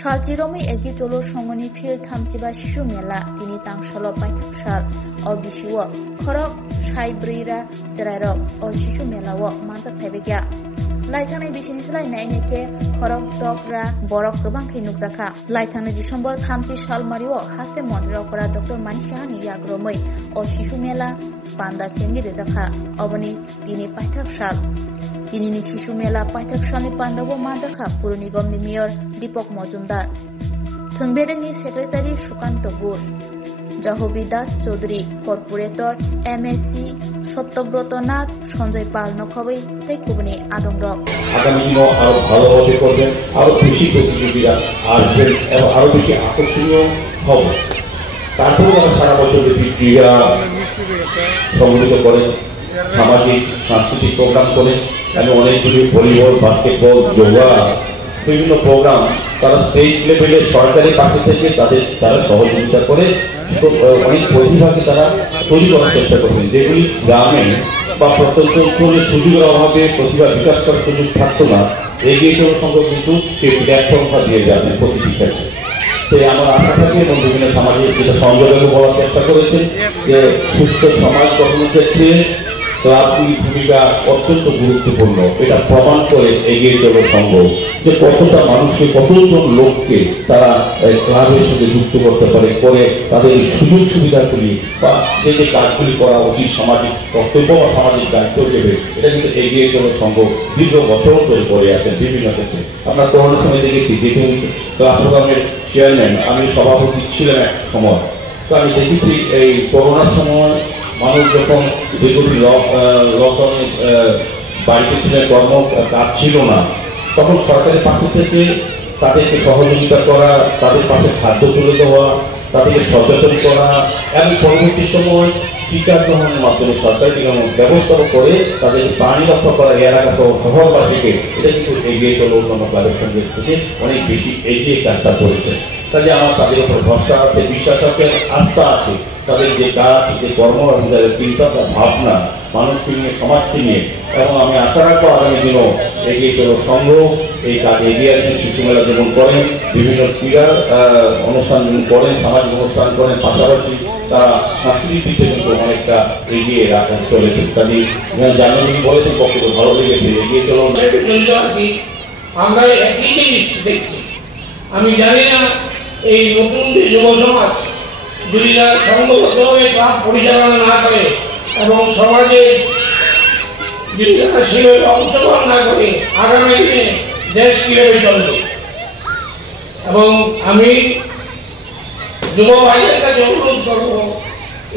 Saltiromai egi jolor songoni phil thamsiba shishu mela tini tangsalo paithak sal o bisiwo khorok saibrira jerairok o shishu melawo manjak thaibegya laithangni bisini slai naineke khorok dokra borok gobang khai nukjaka laithangni December 30 salmariwo haste montrokora Dr. Manishani yagromai o shishu mela panda chengi rejaka obani tini paithak sal Tinini shishu mela paithak salni pandawo manjaka Pur Nigomni Mayor Deepak Majumdar Thungberengni Secretary Shukanto Ghosh Jahobi Das Chaudhary Corporator MSC Satyabroto Nath Sanjay Pal Nokhobai tei kubuni adongrok আগামী দিনে আরো ভালোভাবে করবেন আরো বেশি প্রতিযোগীরা আসবেন এবং আরো বেশি আকর্ষণীয় হবে তারপরে আমরা সারা বছর ব্যাপী ক্রীড়া সংগঠিত করেন সামাজিক সাংস্কৃতিক প্রোগ্রাম করেন এবং অনেকগুলি ভলিবল বাস্কেটবল যোগা বিভিন্ন প্রোগ্রাম তারা স্টেট লেভেলে সরকারি পাশে থেকে তারা সহযোগিতা করে অনেক প্রতিভাকে তারা তৈরি করার চেষ্টা করবেন যেগুলি গ্রামে বা প্রত্যন্ত অঞ্চলের সুযোগের অভাবে প্রতিভা বিকাশ করার সুযোগ থাকতো না এগিয়ে চলার সঙ্গে কিন্তু সেই প্ল্যাটফর্মটা দিয়ে যাবেন প্রতিটি ক্ষেত্রে তাই আমার আশা থাকে এবং বিভিন্ন সামাজিক যেটা সংযোগে বলার চেষ্টা করেছেন যে সুস্থ সমাজ গঠনের ক্ষেত্রে ক্লাবগুলির ভূমিকা অত্যন্ত গুরুত্বপূর্ণ এটা প্রমাণ করে এগিয়ে চলার সংঘ যে কতটা মানুষকে কতজন লোককে তারা ক্লাবের সাথে যুক্ত করতে পারে করে তাদের সুযোগ সুবিধাগুলি বা যে যে কাজগুলি করা উচিত সামাজিক কর্তব্য বা সামাজিক দায়িত্ব হিসেবে এটা কিন্তু এগিয়ে চলার সংঘ দীর্ঘ বছর ধরে করে আছেন বিভিন্ন ক্ষেত্রে আমরা করোনার সময় দেখেছি যেহেতু ক্লাব প্রোগ্রামের চেয়ারম্যান আমি সভাপতি ছিলাম এক সময় তো আমি দেখেছি এই করোনার সময় মানুষ যখন দীর্ঘদিন লকডাউনে বাড়িতে ছিলেন কর্ম কাজ ছিল না তখন সরকারের পাশ থেকে তাদেরকে সহযোগিতা করা তাদের পাশে খাদ্য তুলে দেওয়া তাদেরকে সচেতন করা এবং পরবর্তী সময় টিকা গ্রহণের মাধ্যমে সরকারি টিকা ব্যবস্থা করে তাদের প্রাণী রক্ষা করা এলাকা সহ শহরবাসীকে এটা কিন্তু এগিয়ে চলে অন্যান্য ক্লাবের সঙ্গে থেকে অনেক বেশি এগিয়ে কাজটা করেছে কাজে আমার তাদের উপর ভরসা আছে বিশ্বাস আছে আস্থা আছে তাদের যে কাজ যে কর্ম এবং তাদের চিন্তা ভাবনা মানুষকে নিয়ে সমাজকে নিয়ে এবং আমি আশা রাখবো আগামী দিনও এগিয়ে চলো সংঘ এই কাজ এগিয়ে আসবেন শিশু মেলা যেমন করেন বিভিন্ন ক্রীড়া অনুষ্ঠান যেমন করেন সামাজিক অনুষ্ঠান করেন পাশাপাশি তারা সাংস্কৃতিক দিকে কিন্তু অনেকটা এগিয়ে রাখা চলেছে কাজে জানুয়ারি বলেছেন বক্তব্য ভালো লেগেছে এগিয়ে চলো আমরা একই জিনিস দেখছি আমি জানি না এই নতুন যে যুব সমাজ যদি তারা সংগতভাবে ক্লাব পরিচালনা না করে এবং সমাজে যদি তারা সেভাবে অংশগ্রহণ না করে আগামী দিনে দেশ কিভাবে চলবে এবং আমি যুব ভাইদের কাছে অনুরোধ করব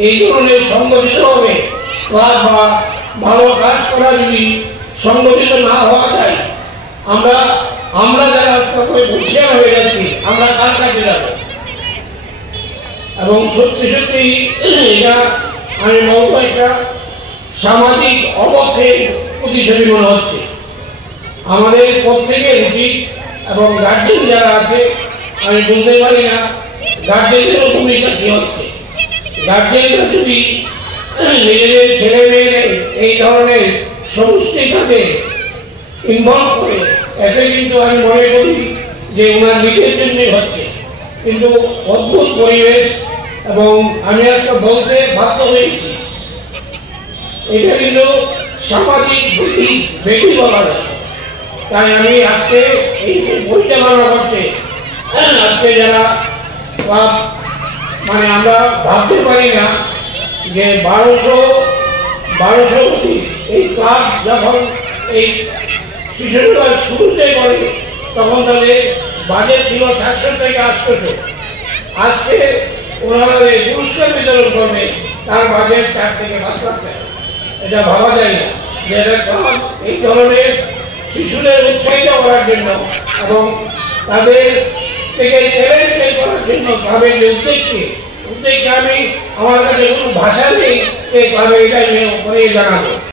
এই ধরনের সংগঠিতভাবে ক্লাব বা ভালো কাজ করা যদি সংগঠিত না হওয়া যায় আমরা যারা আজকে বসে হয়ে যাচ্ছি আমরা কার কাছে যাব এবং সত্যি সত্যি এটা আমি বলবো একটা সামাজিক অবক্ষয়ের প্রতিশোধী মনে হচ্ছে আমাদের প্রত্যেকের উচিত এবং গার্জেন যারা আছে আমি বলতে পারি না গার্জেনদেরও ভূমিকা কি হচ্ছে গার্জেনরা যদি নিজেদের ছেলে মেয়েদের এই ধরনের সমস্ত কাজে ইনভলভ করে এতে কিন্তু আমি মনে করি যে ওনার নিজের জন্যই হচ্ছে কিন্তু অদ্ভুত পরিবেশ এবং আমি আজকে বলতে বাধ্য হয়েছি এটা কিন্তু সামাজিক বেশি বলা যায় তাই আমি আজকে এই পরিচালনা করছে আজকে যারা মানে আমরা ভাবতে পারি না যে 1200 কোটি এই ক্লাব যখন এই শিশুরা শুরুতে করে তখন তাদের বাজেট ছিল 700 থেকে 800 আজকে ওনারা পুরস্কার বিতরণ করবে তার বাজেট 4 থেকে 5 লাখ টাকা এটা ভাবা যায় না যে এই ধরনের শিশুদের উৎসাহিত করার জন্য এবং তাদের থেকে চ্যালেঞ্জ করার জন্য ক্লাবের যে উদ্যোগকে আমি আমার কাছে কোনো ভাষা নেই সেই ক্লাবে এটাই জানাবো।